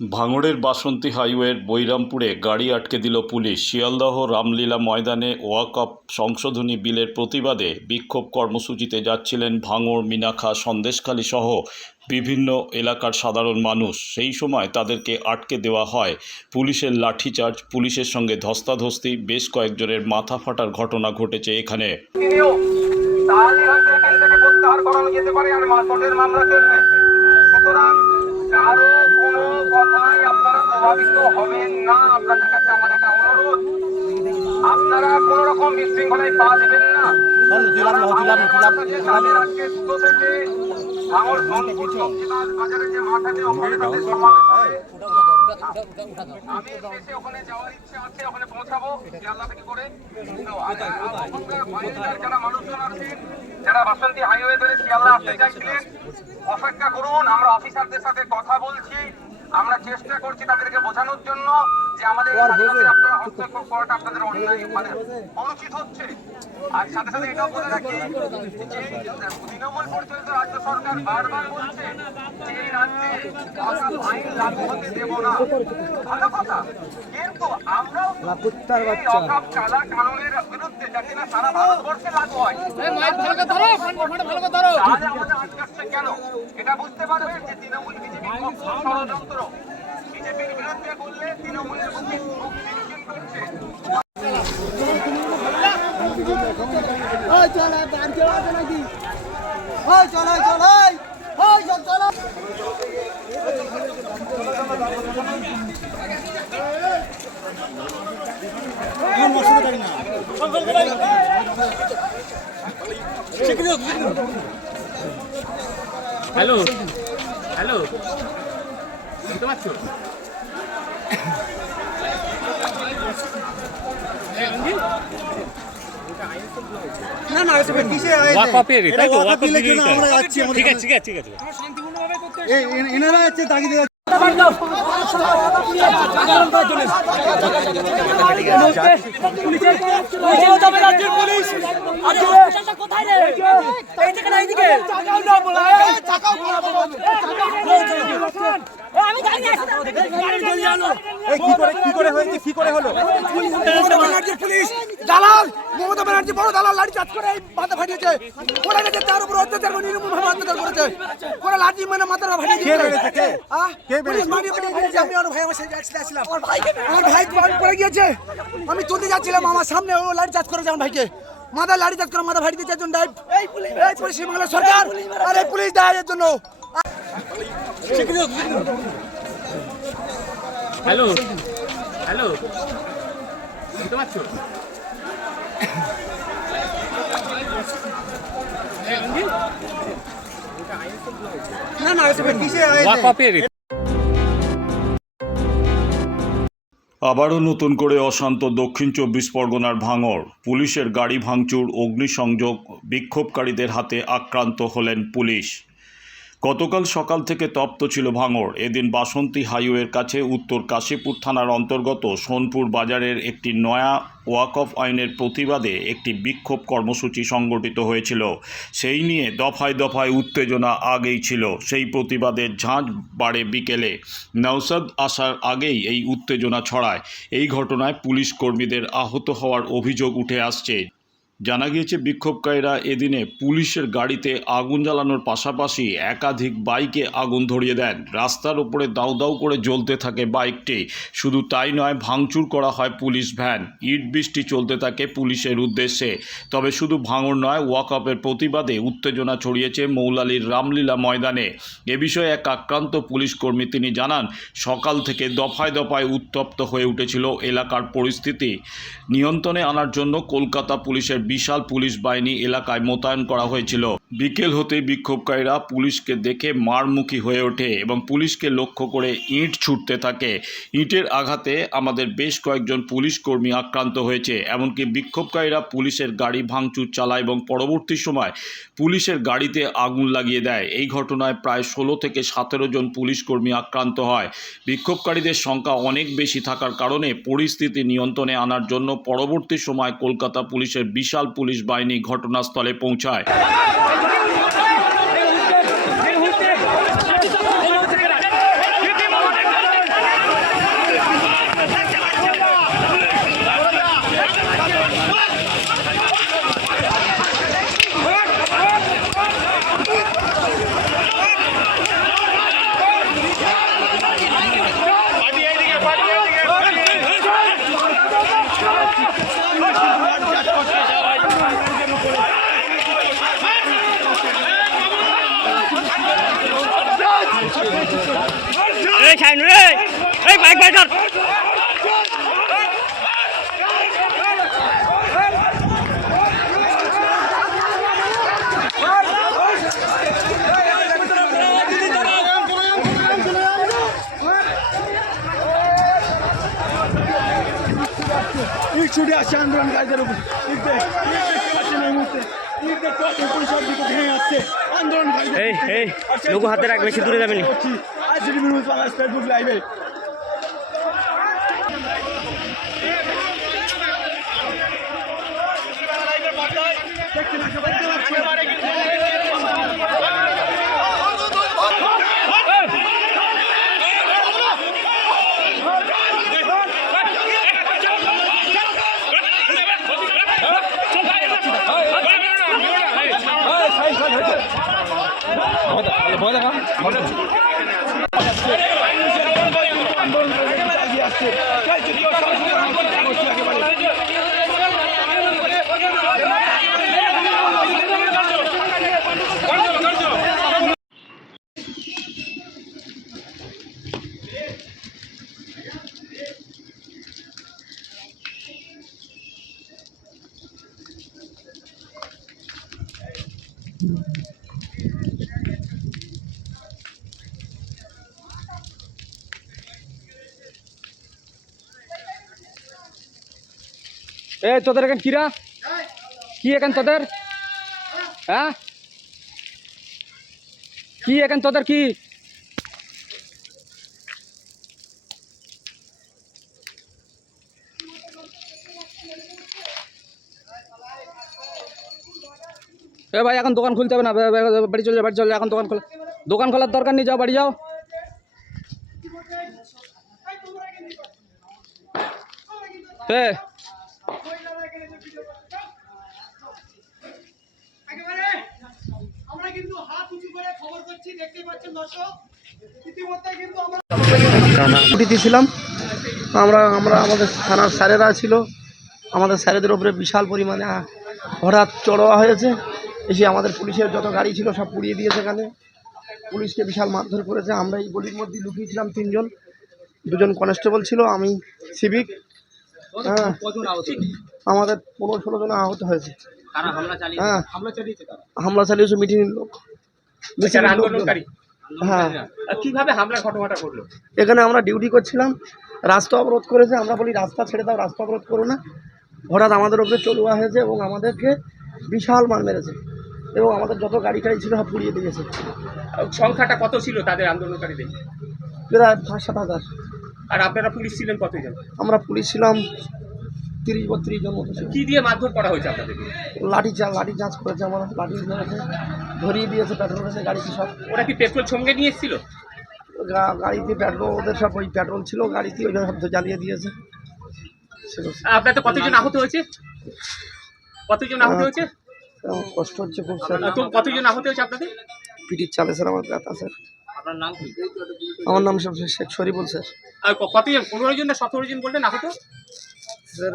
ভাঙড়ের বাসন্তী হাইওয়ের বৈরামপুরে গাড়ি আটকে দিল পুলিশ। শিয়ালদহ রামলীলা ময়দানে ওয়াকআপ সংশোধনী বিলের প্রতিবাদে বিক্ষোভ কর্মসূচিতে যাচ্ছিলেন ভাঙড় মিনাখা সন্দেশখালী সহ বিভিন্ন এলাকার সাধারণ মানুষ। সেই সময় তাদেরকে আটকে দেওয়া হয়। পুলিশের লাঠিচার্জ, পুলিশের সঙ্গে ধস্তাধস্তি, বেশ কয়েকজনের মাথা ফাটার ঘটনা ঘটেছে এখানে। করানো যেতে পারে আর মামলা চলবে। সুতরাং কারও কোনো কথাই আপনারা প্রভাবিত হবেন না। আপনাদের কাছে আমার একটা অনুরোধ। আপনারা কোন রকম বিশৃঙ্খলায় পা দেবেন না। থেকে ভাঙড় বাজারে যে মাঠ আছে ওখানে তাদের সমাবেশ হবে। আমি এসে ওখানে যাওয়ার ইচ্ছে আছে ওখানে পৌঁছাবো থেকে করে। যারা মানুষজন আছেন যারা বাসন্তী হাইওয়ে ধরে শিয়ালদা আসতে চাইছিলেন অপেক্ষা করুন আমরা অফিসারদের সাথে কথা বলছি আমরা চেষ্টা করছি তাদেরকে বোঝানোর জন্য। যে আমাদের আপনারা হস্তক্ষেপ করাটা আপনাদের অন্যায় মানে অনুচিত হচ্ছে। আর সাথে সাথে এটাও বলে রাখি যে তৃণমূল পরিচালিত রাজ্য সরকার বারবার বলছে যে এই রাজ্যে আইন লাগু হতে দেব না। ভালো কথা। কিন্তু আমরাও এই অকাপ চালা কানুনের বিরুদ্ধে যাতে না সারা ভারতবর্ষে লাগু হয়। তাহলে আমাদের আটকাচ্ছে কেন? এটা বুঝতে পারবেন যে তৃণমূল বিজেপি ষড়যন্ত্র বিজেপির বিরুদ্ধে বললে তৃণমূলের চল। হ্যালো হ্যালো শুনতে পাচ্ছ? না না এটা কিসে তো? দিলে দিলেই তাই। আমরা যাচ্ছি আমাদের ঠিক আছে ঠিক আছে ঠিক আছে। এই এনারা আছে তাগিদে ব্যানার্জি বড় দালাল লাঠি চার্জ করে মাথা ফাটিয়েছে তার উপর অত্যাচার করে অত্যাচার করেছে ওরা লাঠি মানে মাথা ফাটিয়ে কে কে? আমার ভাই পড়ে গিয়েছে। আমি তুলতে যাচ্ছিলাম আমার সামনে ও লাঠি চার্জ করেছে আমার ভাইকে। মাথা লাঠি চার্জ করে মাথা এই পুলিশ এই পশ্চিম বাংলার সরকার। আর এই পুলিশ দায় এর জন্য। হ্যালো হ্যালো শুনতে পাচ্ছ? না না কিসে আবারও নতুন করে অশান্ত দক্ষিণ চব্বিশ পরগনার ভাঙর পুলিশের গাড়ি ভাঙচুর, অগ্নিসংযোগ বিক্ষোভকারীদের হাতে আক্রান্ত হলেন পুলিশ। গতকাল সকাল থেকে তপ্ত ছিল ভাঙড়। এদিন বাসন্তী হাইওয়ের কাছে উত্তর কাশীপুর থানার অন্তর্গত সোনপুর বাজারের একটি নয়া ওয়াকফ আইনের প্রতিবাদে একটি বিক্ষোভ কর্মসূচি সংগঠিত হয়েছিল। সেই নিয়ে দফায় দফায় উত্তেজনা আগেই ছিল। সেই প্রতিবাদের ঝাঁঝ বাড়ে বিকেলে। নওসাদ আসার আগেই এই উত্তেজনা ছড়ায়। এই ঘটনায় পুলিশ কর্মীদের আহত হওয়ার অভিযোগ উঠে আসছে। জানা গিয়েছে, বিক্ষোভকারীরা এদিনে পুলিশের গাড়িতে আগুন জ্বালানোর পাশাপাশি একাধিক বাইকে আগুন ধরিয়ে দেন। রাস্তার ওপরে দাউ দাউ করে জ্বলতে থাকে বাইকটি। শুধু তাই নয়, ভাঙচুর করা হয় পুলিশ ভ্যান। ইট বৃষ্টি চলতে থাকে পুলিশের উদ্দেশ্যে। তবে শুধু ভাঙড় নয়, ওয়াকআপের প্রতিবাদে উত্তেজনা ছড়িয়েছে মৌলালির রামলীলা ময়দানে। এ বিষয়ে এক আক্রান্ত পুলিশ কর্মী তিনি জানান, সকাল থেকে দফায় দফায় উত্তপ্ত হয়ে উঠেছিল এলাকার পরিস্থিতি। নিয়ন্ত্রণে আনার জন্য কলকাতা পুলিশের বিশাল পুলিশ বাহিনী এলাকায় মোতায়েন করা হয়েছিল। বিকেল হতেই বিক্ষোভকারীরা পুলিশকে দেখে মারমুখী হয়ে ওঠে এবং পুলিশকে লক্ষ্য করে ইঁট ছুটতে থাকে। ইঁটের আঘাতে আমাদের বেশ কয়েকজন পুলিশ কর্মী আক্রান্ত হয়েছে, এমনকি বিক্ষোভকারীরা পুলিশের গাড়ি ভাঙচুর চালায় এবং পরবর্তী সময় পুলিশের গাড়িতে আগুন লাগিয়ে দেয়। এই ঘটনায় প্রায় ষোলো থেকে সতেরো জন পুলিশ কর্মী আক্রান্ত হয়। বিক্ষোভকারীদের সংখ্যা অনেক বেশি থাকার কারণে পরিস্থিতি নিয়ন্ত্রণে আনার জন্য পরবর্তী সময় কলকাতা পুলিশের বিশাল পুলিশ বাহিনী ঘটনাস্থলে পৌঁছায়। Vai, vai, vai. এই শাইন রে। এই বাইক বাইক ধর। ছুটে আসছে আন্দোলনকারীদের উপর। পাচ্ছেন এই মুহূর্তে ইট দেখতে পাচ্ছেন পুলিশের দিকে ভেঙে আসছে আন্দোলনকারীদের এই এই লোগো হাতে রাখ বেশি দূরে যাবেনি আইসিডি নিউজ বাংলাদেশ ফেসবুক এগিয়ে আসছে যদিও সরাসরি আন্দোলন করছে একেবারে এ, তোদের এখান কিরা? কি এখান তোদের? হ্যাঁ? কি এখান তোদের কি? এ ভাই, এখন দোকান খুলতে হবে না। বা- বা- বাড়ি চলে যা, বাড়ি চলে যা, এখন দোকান খোলা। দোকান খোলার দরকার নেই, যাও, বাড়ি যাও। এ আমরা কিন্তু হাত উঁচু করে খবর করছি দেখতে পাচ্ছেন দর্শক ইতিমধ্যে কিন্তু আমরা ছুটিতে আমরা আমরা আমাদের থানার স্যারেরা ছিল। আমাদের স্যারেদের উপরে বিশাল পরিমাণে হঠাৎ চড়োয়া হয়েছে। এসে আমাদের পুলিশের যত গাড়ি ছিল সব পুড়িয়ে দিয়েছে এখানে। পুলিশকে বিশাল মারধর করেছে। আমরা এই গলির মধ্যে লুকিয়েছিলাম তিনজন। দুজন কনস্টেবল ছিল আমি সিভিক। হ্যাঁ আমাদের পনেরো ষোলো জন আহত হয়েছে। হ্যাঁ হামলা চালিয়েছে মিটিংয়ের লোক। আন্দোলনকারী। হ্যাঁ। কীভাবে হামলার ঘটনাটা ঘটলো? এখানে আমরা ডিউটি করছিলাম রাস্তা অবরোধ করেছে আমরা বলি রাস্তা ছেড়ে দাও রাস্তা অবরোধ করো না। হঠাৎ আমাদের ওপরে চলুয়া হয়েছে এবং আমাদেরকে বিশাল মার মেরেছে এবং আমাদের যত গাড়ি টাড়ি ছিল সব পুড়িয়ে দিয়েছে। সংখ্যাটা কত ছিল তাদের আন্দোলনকারীদের? প্রায় পাঁচ সাত হাজার। আর আপনারা পুলিশ ছিলেন কতজন? আমরা পুলিশ ছিলাম তিরিশ বত্রিশ জন মতো কি দিয়ে মারধর করা হয়েছে আপনাদের লাঠি চা লাঠি চার্জ করেছে আমার লাঠি মেরেছে ধরিয়ে দিয়েছে পেট্রোল মেরেছে গাড়িতে সব? ওরা কি পেট্রোল সঙ্গে নিয়ে এসেছিল? গাড়িতে পেট্রোল ওদের সব ওই পেট্রোল ছিল গাড়িতে ওইভাবে সব জ্বালিয়ে দিয়েছে। ছিল আপনাদের কতজন আহত হয়েছে? কতজন আহত হয়েছে? আমার কষ্ট হচ্ছে খুব স্যার। তো কতজন আহত হয়েছে আপনাদের? পিটির চালে স্যার আমার ব্যথা স্যার। নাম আমার নাম শেখ শরীফুল স্যার। আর কতজন? পনেরো জন না সতেরো জন বললেন আহত? স্যার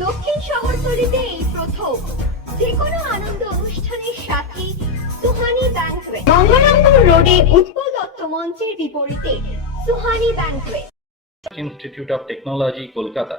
দক্ষিণ শহরতলিতে এই প্রথম যে কোনো আনন্দ অনুষ্ঠানের সাথে সুহানি রোডে উৎপল দত্ত মঞ্চের বিপরীতে Suhani Institute of Technology, Kolkata,